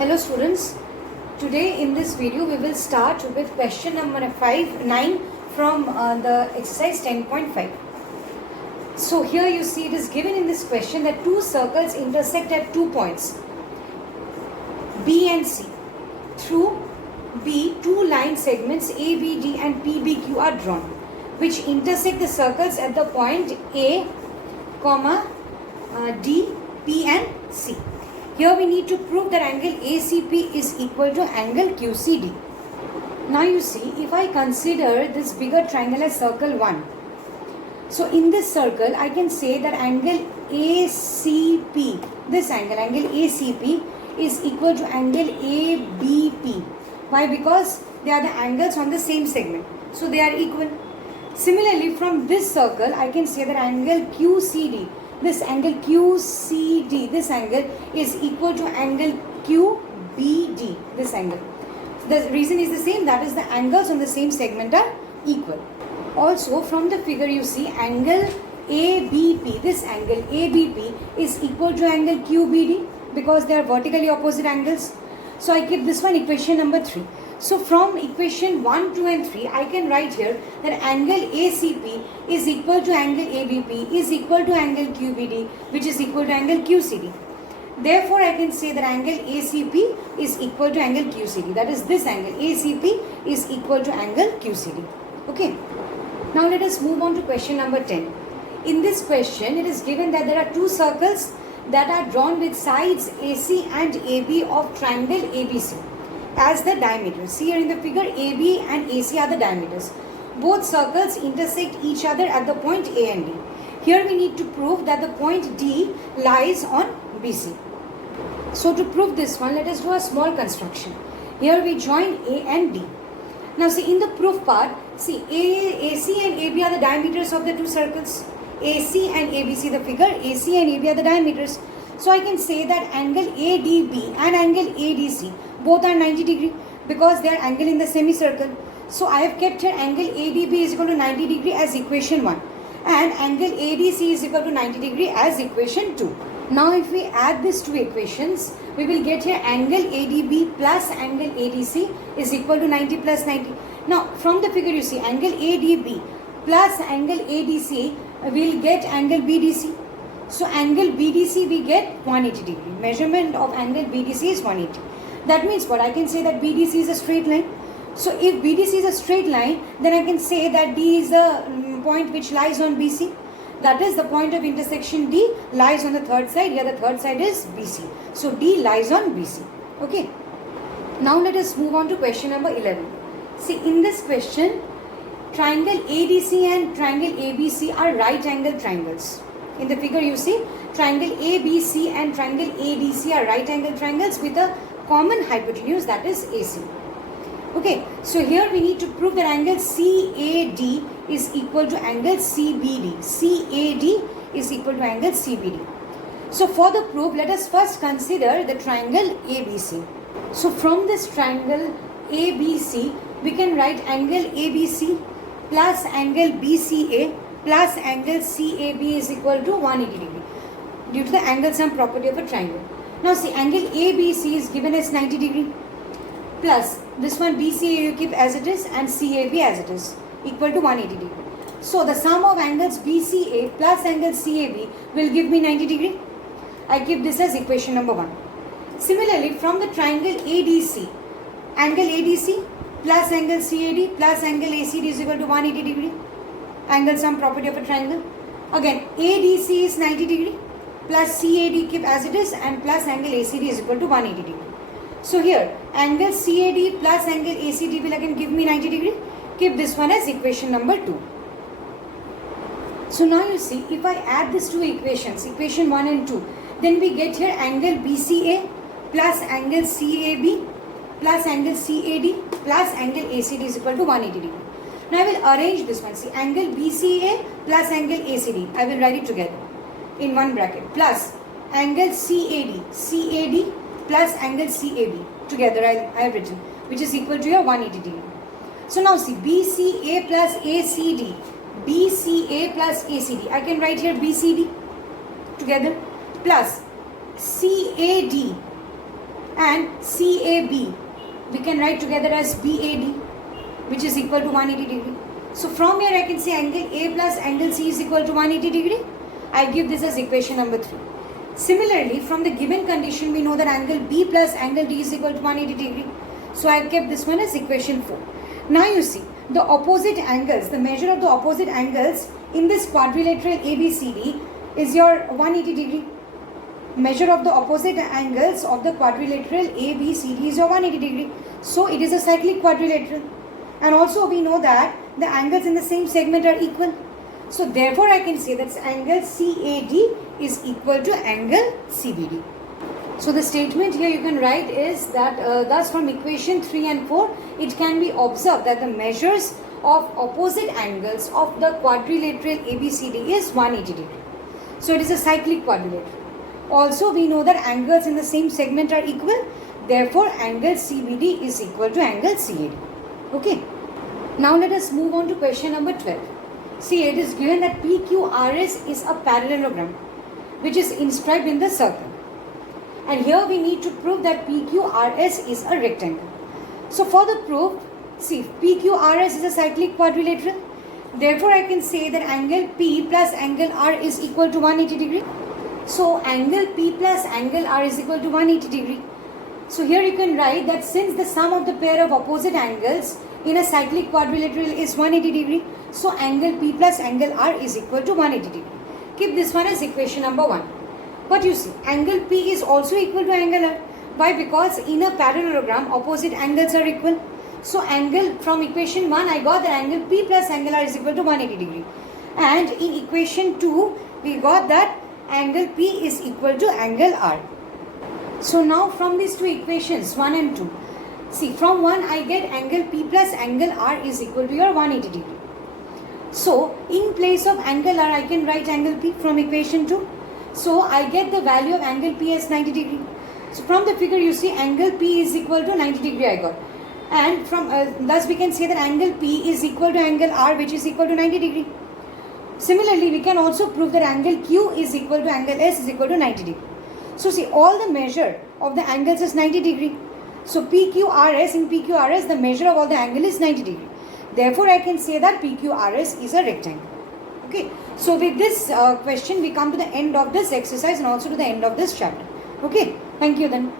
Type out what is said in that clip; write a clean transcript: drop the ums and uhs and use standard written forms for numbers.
Hello students, today in this video we will start with question number 9 from the exercise 10.5. So here you see it is given in this question that two circles intersect at 2 points B and C. Through B, two line segments ABD and PBQ are drawn which intersect the circles at the point A, D, P and C. Here we need to prove that angle ACP is equal to angle QCD. Now you see, if I consider this bigger triangle as circle 1. So in this circle, I can say that angle ACP, this angle ACP is equal to angle ABP. Why? Because they are the angles on the same segment. So they are equal. Similarly, from this circle, I can say that angle QCD, this angle QCD, this angle is equal to angle QBD, this angle. The reason is the same, that is the angles on the same segment are equal. Also from the figure you see angle ABP, this angle ABP is equal to angle QBD because they are vertically opposite angles. So I keep this one equation number 3. So from equation 1, 2 and 3, I can write here that angle ACP is equal to angle ABP is equal to angle QBD, which is equal to angle QCD. Therefore, I can say that angle ACP is equal to angle QCD. That is, this angle ACP is equal to angle QCD. Okay. Now let us move on to question number 10. In this question, it is given that there are two circles that are drawn with sides AC and AB of triangle ABC as the diameters. See here in the figure, AB and AC are the diameters. Both circles intersect each other at the point A and D. Here we need to prove that the point D lies on BC. So to prove this one, let us do a small construction. Here we join A and D. Now see, in the proof part, see AC and AB are the diameters of the two circles. AC and AB, see the figure, AC and AB are the diameters. So I can say that angle ADB and angle ADC both are 90 degree because they are angle in the semicircle. So I have kept here angle ADB is equal to 90 degree as equation 1 and angle ADC is equal to 90 degree as equation 2. Now if we add these two equations, we will get here angle ADB plus angle ADC is equal to 90 plus 90. Now from the figure you see angle ADB plus angle ADC will get angle BDC. So angle BDC we get 180 degree. Measurement of angle BDC is 180. That means what? I can say that BDC is a straight line. So if BDC is a straight line, then I can say that D is the point which lies on BC. That is, the point of intersection D lies on the third side. Here the third side is BC. So D lies on BC. Okay. Now let us move on to question number 11. See, in this question, triangle ADC and triangle ABC are right angle triangles. In the figure you see triangle ABC and triangle ADC are right angle triangles with a common hypotenuse, that is AC. Okay, so here we need to prove that angle CAD is equal to angle CBD. CAD is equal to angle CBD. So for the proof, let us first consider the triangle ABC. So from this triangle ABC, we can write angle ABC plus angle BCA plus angle CAB is equal to 180 degree due to the angle sum property of a triangle. Now see, angle ABC is given as 90 degree plus this one BCA you keep as it is and CAB as it is equal to 180 degree. So the sum of angles BCA plus angle CAB will give me 90 degree. I keep this as equation number 1. Similarly, from the triangle ADC, angle ADC plus angle CAD plus angle ACD is equal to 180 degree. Angle sum property of a triangle. Again, ADC is 90 degree plus CAD keep as it is and plus angle ACD is equal to 180 degree. So here, angle CAD plus angle ACD will again give me 90 degree. Keep this one as equation number 2. So now you see, if I add these two equations, equation 1 and 2, then we get here angle BCA plus angle CAB plus angle CAD plus angle ACD is equal to 180 degree. Now I will arrange this one. See, angle BCA plus angle ACD. I will write it together in one bracket plus angle CAD plus angle CAB together I have written, which is equal to your 180 degree. So now see, BCA plus ACD I can write here BCD together plus CAD and CAB we can write together as BAD, which is equal to 180 degree. So from here I can say angle A plus angle C is equal to 180 degree. I give this as equation number 3. Similarly, from the given condition we know that angle B plus angle D is equal to 180 degree. So I have kept this one as equation 4. Now you see the opposite angles, the measure of the opposite angles in this quadrilateral ABCD is your 180 degree. Measure of the opposite angles of the quadrilateral ABCD is your 180 degree. So it is a cyclic quadrilateral. And also we know that the angles in the same segment are equal. So therefore I can say that angle CAD is equal to angle CBD. So the statement here you can write is that thus from equation 3 and 4 it can be observed that the measures of opposite angles of the quadrilateral ABCD is 180 degree. So it is a cyclic quadrilateral. Also we know that angles in the same segment are equal. Therefore angle CBD is equal to angle CAD. Okay. Now let us move on to question number 12. See, it is given that PQRS is a parallelogram which is inscribed in the circle. And here we need to prove that PQRS is a rectangle. So for the proof, see, PQRS is a cyclic quadrilateral. Therefore I can say that angle P plus angle R is equal to 180 degree. So angle P plus angle R is equal to 180 degree. So here you can write that since the sum of the pair of opposite angles in a cyclic quadrilateral is 180 degree, so angle P plus angle R is equal to 180 degree. Keep this one as equation number 1. But you see, angle P is also equal to angle R. Why? Because in a parallelogram, opposite angles are equal. So angle from equation 1, I got that angle P plus angle R is equal to 180 degree. And in equation 2, we got that angle P is equal to angle R. So now from these two equations, 1 and 2, see, from 1 I get angle P plus angle R is equal to your 180 degree. So in place of angle R, I can write angle P from equation 2. So I get the value of angle P as 90 degree. So from the figure you see angle P is equal to 90 degree I got. And from thus we can say that angle P is equal to angle R, which is equal to 90 degree. Similarly, we can also prove that angle Q is equal to angle S is equal to 90 degree. So see, all the measure of the angles is 90 degree. So PQRS, in PQRS the measure of all the angle is 90 degree. Therefore I can say that PQRS is a rectangle. Okay. So with this question we come to the end of this exercise and also to the end of this chapter. Okay. Thank you then.